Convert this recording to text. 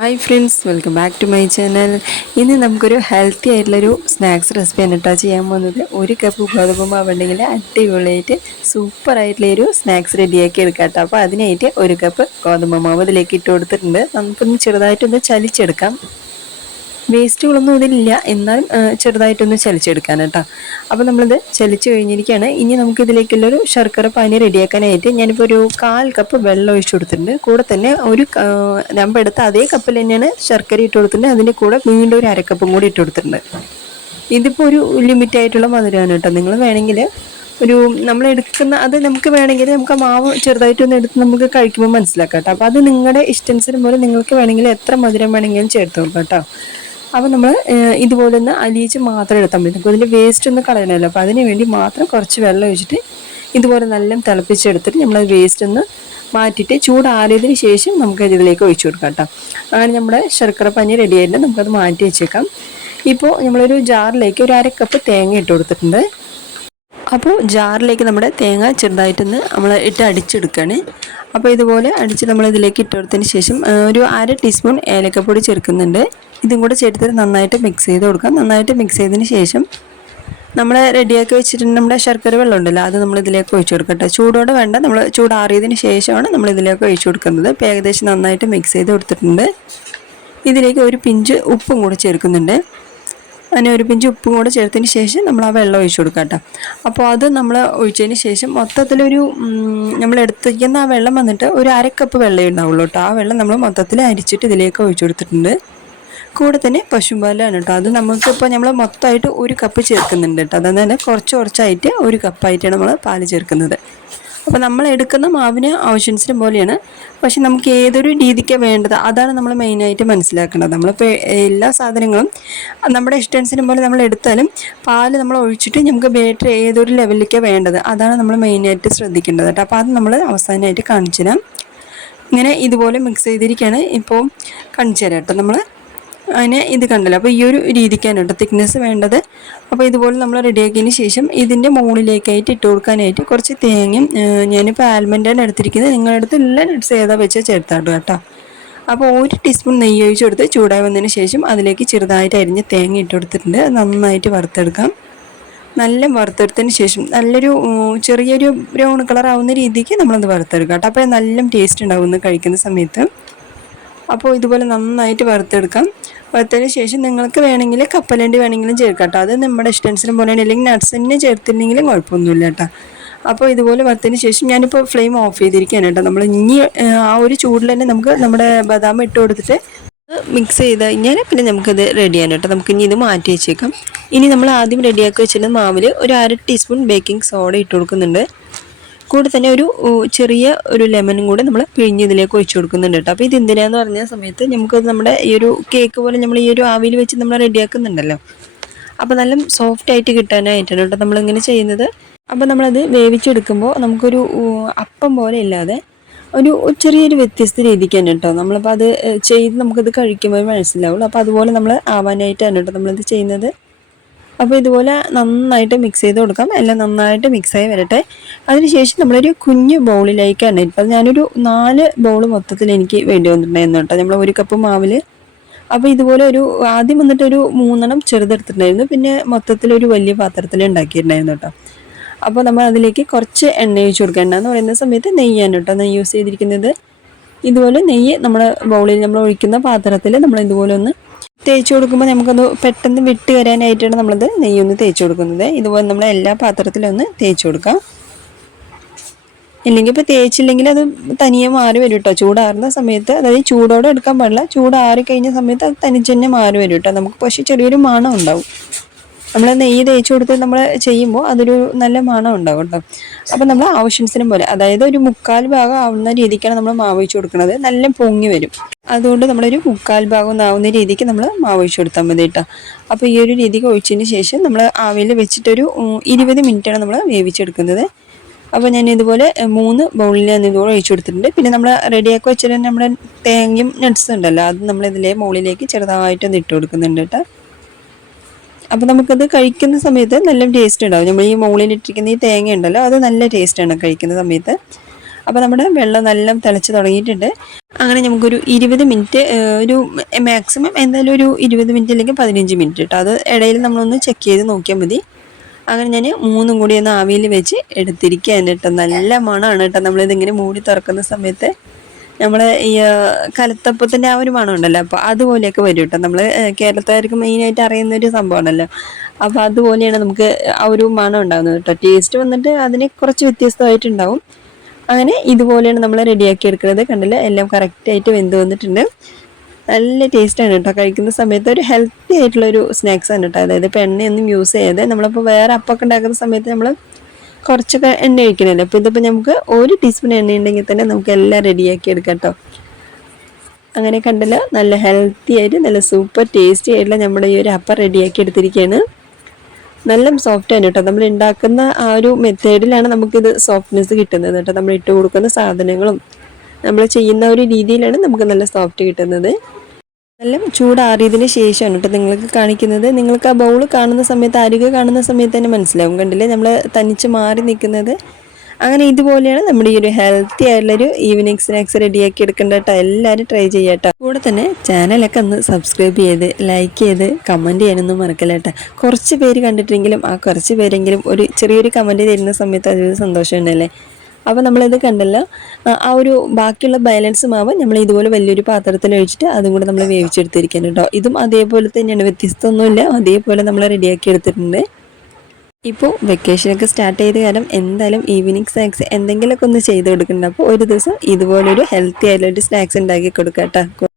Hi friends, welcome back to my channel. ഇന്ന് നമുക്കൊരു healthy ആയിട്ടുള്ളൊരു സ്നാക്സ് റെസിപ്പി എന്നിട്ടാണ് ചെയ്യാൻ പോകുന്നത്. ഒരു കപ്പ് ഗോതമ്പ് മാവ് ഉണ്ടെങ്കിൽ അടിപൊളിയായിട്ട് സൂപ്പറായിട്ടുള്ളൊരു സ്നാക്സ് റെഡിയാക്കി എടുക്കാം കേട്ടോ. അപ്പോൾ അതിനായിട്ട് ഒരു കപ്പ് ഗോതമ്പ് മാവ് ഇതിലേക്ക് ഇട്ട് കൊടുത്തിട്ടുണ്ട്. നമുക്കൊന്ന് ചെറുതായിട്ടൊന്ന് ചലിച്ചെടുക്കാം. വേസ്റ്റുകളൊന്നും ഇതിലില്ല, എന്നാലും ചെറുതായിട്ടൊന്ന് ചലിച്ചെടുക്കാൻ കേട്ടോ. അപ്പോൾ നമ്മളിത് ചലിച്ച് കഴിഞ്ഞിരിക്കുകയാണ്. ഇനി നമുക്കിതിലേക്കുള്ളൊരു ശർക്കര പാനി റെഡിയാക്കാനായിട്ട് ഞാനിപ്പോൾ ഒരു 1/4 കപ്പ് വെള്ളം ഒഴിച്ചു കൊടുത്തിട്ടുണ്ട്. കൂടെ തന്നെ നമ്മൾ എടുത്ത അതേ കപ്പിൽ തന്നെയാണ് ശർക്കര ഇട്ട് കൊടുത്തിട്ടുണ്ട്. അതിൻ്റെ കൂടെ വീണ്ടും ഒരു 1/2 കപ്പും കൂടി ഇട്ട് കൊടുത്തിട്ടുണ്ട്. ഇതിപ്പോൾ ഒരു ലിമിറ്റായിട്ടുള്ള മധുരമാണ് കേട്ടോ. നിങ്ങൾ വേണമെങ്കിൽ നമ്മൾ എടുക്കുന്ന അത് നമുക്ക് വേണമെങ്കിൽ നമുക്ക് ആ മാവ് ചെറുതായിട്ടൊന്ന് എടുത്ത് നമുക്ക് കഴിക്കുമ്പോൾ മനസ്സിലാക്കാം കേട്ടോ. അപ്പോൾ അത് നിങ്ങളുടെ ഇഷ്ടാനുസരണം പോലെ നിങ്ങൾക്ക് വേണമെങ്കിൽ എത്ര മധുരം വേണമെങ്കിലും ചേർത്ത് കൊടുക്കാം കേട്ടോ. അപ്പോൾ നമ്മൾ ഇതുപോലെ ഒന്ന് അലിയിച്ച് മാത്രം എടുത്താൽ മതി. നമുക്ക് അതിൻ്റെ വേസ്റ്റ് ഒന്നും കളയണമല്ലോ. അപ്പോൾ അതിന് വേണ്ടി മാത്രം കുറച്ച് വെള്ളം ഒഴിച്ചിട്ട് ഇതുപോലെ നല്ല തിളപ്പിച്ചെടുത്തിട്ട് നമ്മളത് വേസ്റ്റ് ഒന്ന് മാറ്റിയിട്ട് ചൂടാറിയതിന് ശേഷം നമുക്കത് ഇതിലേക്ക് ഒഴിച്ചു കൊടുക്കാം കേട്ടോ. അങ്ങനെ നമ്മുടെ ശർക്കര പനി റെഡി ആയിട്ട് നമുക്കത് മാറ്റി വെച്ചേക്കാം. ഇപ്പോൾ നമ്മളൊരു ജാറിലേക്ക് ഒരു 1/2 കപ്പ് തേങ്ങ ഇട്ട് കൊടുത്തിട്ടുണ്ട്. അപ്പോൾ ജാറിലേക്ക് നമ്മുടെ തേങ്ങ ചെറുതായിട്ടൊന്ന് നമ്മൾ ഇട്ട് അടിച്ചെടുക്കുകയാണ്. അപ്പോൾ ഇതുപോലെ അടിച്ച് നമ്മൾ ഇതിലേക്ക് ഇട്ട് കൊടുത്തതിന് ശേഷം ഒരു 1/2 ടീസ്പൂൺ ഏലക്കപ്പൊടി ചേർക്കുന്നുണ്ട്. ഇതും കൂടെ ചേർത്തിട്ട് നന്നായിട്ട് മിക്സ് ചെയ്ത് കൊടുക്കാം. നന്നായിട്ട് മിക്സ് ചെയ്തതിന് ശേഷം നമ്മൾ റെഡിയാക്കി വെച്ചിട്ടുണ്ട് നമ്മുടെ ശർക്കര വെള്ളം ഉണ്ടല്ലോ, അത് നമ്മൾ ഇതിലേക്ക് ഒഴിച്ചു കൊടുക്കട്ടെ. ചൂടോടെ വേണ്ട, നമ്മൾ ചൂടാറിയതിന് ശേഷമാണ് നമ്മൾ ഇതിലേക്ക് ഒഴിച്ചു കൊടുക്കുന്നത്. ഇപ്പോൾ ഏകദേശം നന്നായിട്ട് മിക്സ് ചെയ്ത് കൊടുത്തിട്ടുണ്ട്. ഇതിലേക്ക് ഒരു പിഞ്ച് ഉപ്പും കൂടെ ചേർക്കുന്നുണ്ട്. അങ്ങനെ ഒരു പിഞ്ച് ഉപ്പും കൂടെ ചേർത്തതിന് ശേഷം നമ്മൾ ആ വെള്ളം ഒഴിച്ചു കൊടുക്കാം കേട്ടോ. അപ്പോൾ അത് നമ്മൾ ഒഴിച്ചതിന് ശേഷം മൊത്തത്തിലൊരു നമ്മൾ എടുത്തിരിക്കുന്ന ആ വെള്ളം വന്നിട്ട് ഒരു 1/2 കപ്പ് വെള്ളം ഉണ്ടാവുള്ളൂ കേട്ടോ. ആ വെള്ളം നമ്മൾ മൊത്തത്തിൽ അരിച്ചിട്ട് ഇതിലേക്ക് ഒഴിച്ചു കൊടുത്തിട്ടുണ്ട്. കൂടെ തന്നെ പശുമ്പാലാണ് കേട്ടോ. അത് നമുക്കിപ്പോൾ നമ്മൾ മൊത്തമായിട്ട് 1 കപ്പ് ചേർക്കുന്നുണ്ട് കേട്ടോ. അതായത് കുറച്ചായിട്ട് 1 കപ്പായിട്ടാണ് നമ്മൾ പാല് ചേർക്കുന്നത്. അപ്പോൾ നമ്മൾ എടുക്കുന്ന മാവിന് ആവശ്യത്തിന് പോലെയാണ്. പക്ഷെ നമുക്ക് ഏതൊരു രീതിക്കാണ് വേണ്ടത് അതാണ് നമ്മൾ മെയിനായിട്ട് മനസ്സിലാക്കേണ്ടത്. നമ്മളിപ്പോൾ എല്ലാ സാധനങ്ങളും നമ്മുടെ ഇഷ്ടാനുസരണം പോലെ നമ്മൾ എടുത്താലും പാല് നമ്മൾ ഒഴിച്ചിട്ട് നമുക്ക് ബാറ്റർ ഏതൊരു ലെവലിലേക്കാണ് വേണ്ടത് അതാണ് നമ്മൾ മെയിനായിട്ട് ശ്രദ്ധിക്കേണ്ടത് കേട്ടോ. അപ്പോൾ അത് നമ്മൾ അവസാനമായിട്ട് കാണിച്ചു തരാം. ഇങ്ങനെ ഇതുപോലെ മിക്സ് ചെയ്തിരിക്കുകയാണ്. ഇപ്പോൾ കാണിച്ചു തരാം കേട്ടോ. നമ്മൾ അതിനെ ഇത് കണ്ടല്ലോ. അപ്പോൾ ഈ ഒരു രീതിക്കാണ് കേട്ടോ തിക്നെസ് വേണ്ടത്. അപ്പോൾ ഇതുപോലെ നമ്മൾ റെഡിയാക്കിയതിന് ശേഷം ഇതിൻ്റെ മുകളിലേക്കായിട്ട് ഇട്ട് കൊടുക്കാനായിട്ട് കുറച്ച് തേങ്ങയും ഞാനിപ്പോൾ ആൽമണ്ടാണ് എടുത്തിരിക്കുന്നത്. നിങ്ങളുടെ അടുത്ത് എല്ലാ നട്ട്സ് ഏതാ വെച്ചാൽ ചേർത്താട്ടോ കേട്ടോ. അപ്പോൾ 1 ടീസ്പൂൺ നെയ്യ് ഒഴിച്ച് കൊടുത്ത് ചൂടായി വന്നതിന് ശേഷം അതിലേക്ക് ചെറുതായിട്ട് അരിഞ്ഞ് തേങ്ങ ഇട്ട് കൊടുത്തിട്ടുണ്ട്. നന്നായിട്ട് വറുത്തെടുക്കാം. നല്ല വറുത്തെടുത്തതിന് ശേഷം നല്ലൊരു ചെറിയൊരു ബ്രൗൺ കളർ ആവുന്ന രീതിക്ക് നമ്മളത് വറുത്തെടുക്കാം കേട്ടോ. അപ്പോൾ നല്ല ടേസ്റ്റ് ഉണ്ടാവും കഴിക്കുന്ന സമയത്ത്. അപ്പോൾ ഇതുപോലെ നന്നായിട്ട് വറുത്തെടുക്കാം. വറുത്തതിന് ശേഷം നിങ്ങൾക്ക് വേണമെങ്കിൽ കപ്പലണ്ടി വേണമെങ്കിലും ചേർക്കാം കേട്ടോ. അത് നമ്മുടെ ഇഷ്ടാനുസരണം പോലെയാണ്. അല്ലെങ്കിൽ നട്ട്സ് തന്നെ ചേർത്തിട്ടുണ്ടെങ്കിലും കുഴപ്പമൊന്നുമില്ല കേട്ടോ. അപ്പോൾ ഇതുപോലെ വറുത്തതിന് ശേഷം ഞാനിപ്പോൾ ഫ്ലെയിം ഓഫ് ചെയ്തിരിക്കുകയാണ് കേട്ടോ. നമ്മൾ ഇനി ആ ഒരു ചൂടിൽ തന്നെ നമുക്ക് നമ്മുടെ ബദാം ഇട്ട് കൊടുത്തിട്ട് മിക്സ് ചെയ്ത് കഴിഞ്ഞാൽ പിന്നെ നമുക്കത് റെഡിയാണ് കേട്ടോ. നമുക്ക് ഇനി ഇത് മാറ്റി വെച്ചേക്കാം. ഇനി നമ്മൾ ആദ്യം റെഡിയാക്കി വെച്ചിരുന്ന മാവിൽ ഒരു 1/2 ടീസ്പൂൺ ബേക്കിംഗ് സോഡ ഇട്ട് കൊടുക്കുന്നുണ്ട്. കൂടെ തന്നെ ഒരു ലെമനും കൂടെ നമ്മൾ പിഴിഞ്ഞ് ഇതിലേക്ക് ഒഴിച്ചു കൊടുക്കുന്നുണ്ട് കേട്ടോ. അപ്പോൾ ഇത് എന്തിനാന്ന് പറഞ്ഞ സമയത്ത് നമുക്കത് നമ്മുടെ ഈ ഒരു കേക്ക് പോലെ നമ്മൾ ഈ ഒരു ആവിയിൽ വെച്ച് നമ്മൾ റെഡിയാക്കുന്നുണ്ടല്ലോ, അപ്പോൾ നല്ല സോഫ്റ്റ് ആയിട്ട് കിട്ടാനായിട്ടാണ് കേട്ടോ നമ്മളിങ്ങനെ ചെയ്യുന്നത്. അപ്പോൾ നമ്മളത് വേവിച്ചെടുക്കുമ്പോൾ നമുക്കൊരു അപ്പം പോലെ ഇല്ലാതെ ഒരു ചെറിയൊരു വ്യത്യസ്ത രീതിക്കാണ് കേട്ടോ നമ്മളിപ്പോൾ അത് ചെയ്ത് നമുക്കത് കഴിക്കുമ്പോൾ മനസ്സിലാവുള്ളൂ. അപ്പോൾ അതുപോലെ നമ്മൾ ആവാനായിട്ടാണ് കേട്ടോ നമ്മളിത് ചെയ്യുന്നത്. അപ്പോൾ ഇതുപോലെ നന്നായിട്ട് മിക്സ് ചെയ്ത് കൊടുക്കാം. എല്ലാം നന്നായിട്ട് മിക്സായി വരട്ടെ. അതിനുശേഷം നമ്മളൊരു കുഞ്ഞു ബൗളിലേക്കാണ് ഇപ്പം ഞാനൊരു 4 ബൗൾ മൊത്തത്തിൽ എനിക്ക് വേണ്ടി വന്നിട്ടുണ്ടായിരുന്നു കേട്ടോ നമ്മൾ 1 കപ്പ് മാവിൽ. അപ്പോൾ ഇതുപോലെ ആദ്യം വന്നിട്ട് ഒരു 3 ചെറുതെടുത്തിട്ടുണ്ടായിരുന്നു. പിന്നെ മൊത്തത്തിലൊരു വലിയ പാത്രത്തിൽ ഉണ്ടാക്കിയിട്ടുണ്ടായിരുന്നു കേട്ടോ. അപ്പോൾ നമ്മൾ അതിലേക്ക് കുറച്ച് എണ്ണ ഒഴിച്ച് കൊടുക്കുക. എണ്ണ എന്ന് പറയുന്ന സമയത്ത് നെയ്യാണ് കേട്ടോ നെയ്യ് യൂസ് ചെയ്തിരിക്കുന്നത്. ഇതുപോലെ നെയ്യ് നമ്മൾ ബൗളിൽ നമ്മൾ ഒഴിക്കുന്ന പാത്രത്തിൽ നമ്മൾ ഇതുപോലെ ഒന്ന് തേച്ച് കൊടുക്കുമ്പോൾ നമുക്കത് പെട്ടെന്ന് വിട്ട് വരാനായിട്ടാണ് നമ്മളത് നെയ്യൊന്ന് തേച്ച് കൊടുക്കുന്നത്. ഇതുപോലെ നമ്മൾ എല്ലാ പാത്രത്തിലും ഒന്ന് തേച്ച് കൊടുക്കാം. ഇല്ലെങ്കിൽ ഇപ്പോൾ തേച്ചില്ലെങ്കിൽ അത് തനിയെ മാറി വരും കേട്ടോ. ചൂടാറുന്ന സമയത്ത്, അതായത് ചൂടോടെ എടുക്കാൻ പാടില്ല, ചൂടാറി കഴിഞ്ഞ സമയത്ത് അത് തനിച്ച് തന്നെ മാറി വരും കേട്ടോ. നമുക്ക് പക്ഷേ ചെറിയൊരു മണം ഉണ്ടാവും. നമ്മൾ നെയ്യ് തേച്ച് കൊടുത്ത് നമ്മൾ ചെയ്യുമ്പോൾ അതൊരു നല്ല മണം ഉണ്ടാവും കേട്ടോ. അപ്പോൾ നമ്മൾ ആവശ്യത്തിന് പോലെ, അതായത് ഒരു 1/4 ഭാഗം ആവുന്ന രീതിക്കാണ് നമ്മൾ മാവ് ഒഴിച്ച് കൊടുക്കുന്നത്. നല്ല പൊങ്ങി വരും. അതുകൊണ്ട് നമ്മളൊരു 1/4 ഭാഗം ആവുന്ന രീതിക്ക് നമ്മൾ മാവ് ഒഴിച്ച് കൊടുത്താൽ മതി കേട്ടോ. അപ്പോൾ ഈ ഒരു രീതിക്ക് ഒഴിച്ചതിന് ശേഷം നമ്മൾ ആവിയിൽ വെച്ചിട്ടൊരു 20 മിനിറ്റാണ് നമ്മൾ വേവിച്ചെടുക്കുന്നത്. അപ്പോൾ ഞാൻ ഇതുപോലെ 3 ബൗളിൽ ഞാൻ ഇതുപോലെ ഒഴിച്ചു കൊടുത്തിട്ടുണ്ട്. പിന്നെ നമ്മൾ റെഡിയാക്കി വെച്ചിട്ട് നമ്മുടെ തേങ്ങയും നട്ട്സും ഉണ്ടല്ലോ, അത് നമ്മൾ ഇതിലെ മുകളിലേക്ക് ചെറുതായിട്ടൊന്ന് ഇട്ട് കൊടുക്കുന്നുണ്ട് കേട്ടോ. അപ്പോൾ നമുക്കത് കഴിക്കുന്ന സമയത്ത് നല്ല ടേസ്റ്റ് ഉണ്ടാവും. നമ്മൾ ഈ മുകളിലിട്ടിരിക്കുന്ന ഈ തേങ്ങ ഉണ്ടല്ലോ, അത് നല്ല ടേസ്റ്റാണ് കഴിക്കുന്ന സമയത്ത്. അപ്പോൾ നമ്മുടെ വെള്ളം നല്ല തിളച്ച് തുടങ്ങിയിട്ടുണ്ട്. അങ്ങനെ നമുക്കൊരു 20 മിനിറ്റ് ഒരു മാക്സിമം എന്തായാലും ഒരു 20 മിനിറ്റ് അല്ലെങ്കിൽ 15 മിനിറ്റ് കേട്ടോ. അത് ഇടയിൽ നമ്മളൊന്ന് ചെക്ക് ചെയ്ത് നോക്കിയാൽ മതി. അങ്ങനെ ഞാൻ 3ഉം കൂടി ഒന്ന് ആവിയിൽ വെച്ച് എടുത്തിരിക്കുകയാണ് കേട്ടോ. നല്ല മണമാണ് കേട്ടോ നമ്മളിതിങ്ങനെ മൂടി തുറക്കുന്ന സമയത്ത്. നമ്മൾ ഈ കലത്തപ്പത്തിൻ്റെ ആ ഒരു മണം ഉണ്ടല്ലോ, അപ്പോൾ അതുപോലെയൊക്കെ വരും കേട്ടോ. നമ്മൾ കേരളത്തുകാർക്ക് മെയിനായിട്ട് അറിയുന്ന ഒരു സംഭവമാണല്ലോ. അപ്പോൾ അതുപോലെയാണ് നമുക്ക് ആ ഒരു മണം ഉണ്ടാകുന്നത് കേട്ടോ. ടേസ്റ്റ് വന്നിട്ട് അതിന് കുറച്ച് വ്യത്യസ്തമായിട്ടുണ്ടാവും. അങ്ങനെ ഇതുപോലെയാണ് നമ്മൾ റെഡിയാക്കി എടുക്കുന്നത്. കണ്ടില്ല, എല്ലാം കറക്റ്റായിട്ട് വെന്ത് വന്നിട്ടുണ്ട്. നല്ല ടേസ്റ്റാണ് കേട്ടോ. കഴിക്കുന്ന സമയത്ത് ഒരു ഹെൽത്തി ആയിട്ടുള്ളൊരു സ്നാക്സാണ് കേട്ടോ. അതായത് ഇപ്പോൾ എണ്ണയൊന്നും യൂസ് ചെയ്യാതെ നമ്മളിപ്പോൾ വേറെ അപ്പമൊക്കെ ഉണ്ടാക്കുന്ന സമയത്ത് നമ്മൾ കുറച്ചൊക്കെ എണ്ണ ഒഴിക്കണമല്ലോ. അപ്പോൾ ഇതിപ്പോൾ നമുക്ക് 1 ടീസ്പൂൺ എണ്ണ ഉണ്ടെങ്കിൽ തന്നെ നമുക്ക് എല്ലാം റെഡിയാക്കി എടുക്കാം കേട്ടോ. അങ്ങനെ കണ്ടില്ല, നല്ല ഹെൽത്തി ആയിട്ട് നല്ല സൂപ്പർ ടേസ്റ്റി ആയിട്ടുള്ള നമ്മുടെ ഈ ഒരു അപ്പം റെഡിയാക്കി എടുത്തിരിക്കുകയാണ്. നല്ല സോഫ്റ്റാണ് കേട്ടോ. നമ്മൾ ഉണ്ടാക്കുന്ന ആ ഒരു മെത്തേഡിലാണ് നമുക്കിത് സോഫ്റ്റ്നെസ് കിട്ടുന്നത് കേട്ടോ. നമ്മൾ ഇട്ട് കൊടുക്കുന്ന സാധനങ്ങളും നമ്മൾ ചെയ്യുന്ന ഒരു രീതിയിലാണ് നമുക്ക് നല്ല സോഫ്റ്റ് കിട്ടുന്നത്. നല്ല ചൂടാറിയതിന് ശേഷമാണ് കേട്ടോ നിങ്ങൾക്ക് കാണിക്കുന്നത്. നിങ്ങൾക്ക് ആ ബൗൾ കാണുന്ന സമയത്ത്, അരികെ കാണുന്ന സമയത്ത് തന്നെ മനസ്സിലാവും. കണ്ടില്ലേ, നമ്മൾ തനിച്ച് മാറി നിൽക്കുന്നത്. അങ്ങനെ ഇതുപോലെയാണ് നമ്മുടെ ഈ ഒരു ഹെൽത്തി ആയിട്ടുള്ളൊരു ഈവനിങ് സ്നാക്സ് റെഡിയാക്കി എടുക്കേണ്ട കേട്ടോ. എല്ലാവരും ട്രൈ ചെയ്യാം കേട്ടോ. കൂടെ തന്നെ ചാനലൊക്കെ ഒന്ന് സബ്സ്ക്രൈബ് ചെയ്ത് ലൈക്ക് ചെയ്ത് കമൻറ്റ് ചെയ്യാനൊന്നും മറക്കില്ല കേട്ടോ. കുറച്ച് പേര് കണ്ടിട്ടെങ്കിലും ആ കുറച്ച് പേരെങ്കിലും ഒരു ചെറിയൊരു കമൻറ്റ് തരുന്ന സമയത്ത് അതൊരു സന്തോഷമുണ്ടല്ലേ. അപ്പോൾ നമ്മളിത് കണ്ടല്ലോ, ആ ഒരു ബാക്കിയുള്ള ബാലൻസ് മാവ് നമ്മൾ ഇതുപോലെ വലിയൊരു പാത്രത്തിൽ ഒഴിച്ചിട്ട് അതും കൂടെ നമ്മൾ വേവിച്ചെടുത്തിരിക്കാൻ കേട്ടോ. ഇതും അതേപോലെ തന്നെയാണ്, വ്യത്യസ്തമൊന്നുമില്ല. അതേപോലെ നമ്മൾ റെഡിയാക്കി എടുത്തിട്ടുണ്ട്. ഇപ്പോൾ വെക്കേഷനൊക്കെ സ്റ്റാർട്ട് ചെയ്ത കാലം എന്തായാലും ഈവനിങ് സ്നാക്സ് എന്തെങ്കിലുമൊക്കെ ഒന്ന് ചെയ്ത് കൊടുക്കുന്നുണ്ട്. അപ്പോൾ ഒരു ദിവസം ഇതുപോലൊരു ഹെൽത്തി ആയിട്ടുള്ളൊരു സ്നാക്സ് ഉണ്ടാക്കി കൊടുക്കാം കേട്ടോ.